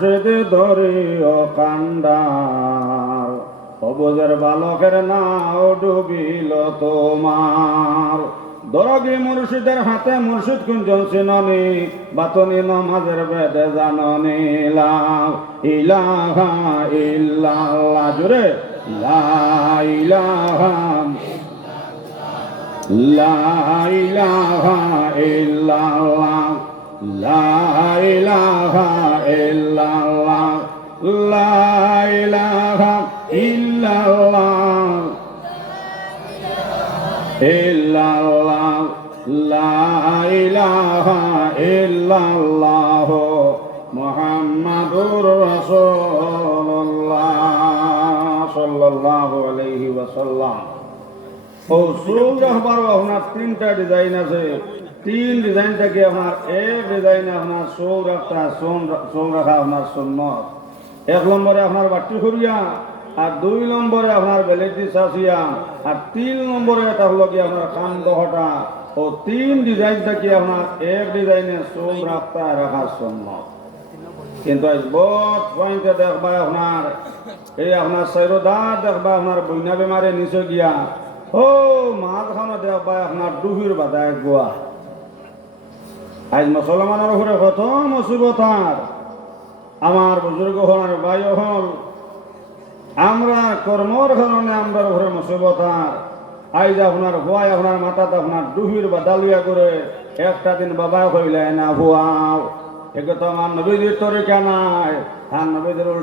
সেদে ধরে ও কান্ডার অবজের বালকের নাও ডুবিল তোমার। দরগি মুর্শিদের হাতে মুর্শিদ কুঞ্জন চিননি বাতনি নমাজের বেদে জাননি ইলাহা ইল্লাল্লাহ জুড়ে লা ইলাহা লা লা ইল্লাল্লাহ লা ইলাহা ইল্লাল্লাহ। ইল্লাল্লাহ, লা ইলাহা ইল্লাল্লাহ। মুহাম্মাদুর রাসূলুল্লাহ সাল্লাল্লাহু আলাইহি ওয়াসাল্লাম। ও চোখ রাখবারও আপনার তিনটা ডিজাইন আছে। তিন ডিজাইন থেকে আপনার এক ডিজাইনে আপনার চোখ রাখতা, চোখ রাখা আপনার সুন্নত এক নম্বরে আপনার বাটি করিয়া আর দুই নম্বরে আপনার বেলেটি চাচিয়া আর তিন নম্বরে হলো কি আপনার কান দহটা ও তিন ডিজাইন থেকে আপনার এক ডিজাইনে চোখ রাখতা রাখা সুন্নত কিন্তু আজ বহুত পয়েন্টে দেখবা আপনার, এই আপনার চাইরোদার দেখবা আপনার বন্যা বেমারে নিচে গিয়া। ও মাঝখানে দেখবা আপনার ডুবির বাদায় গোয়া। আজ মুসলমানের উপরে কত মুসিবতার আমার বুজুর্গ হল আর ভাই হল আমরা কর্মর কারণে আমরা উপরে মুসিবতার আইজ আপনার হুয়াই আপনার মাথাত আপনার ডুহির বা ডালিয়া করে একটা দিন বাবা হইলে না হুয়াও এগুলো তো আমার নবীদের তরিকা নাই, আর নবীদের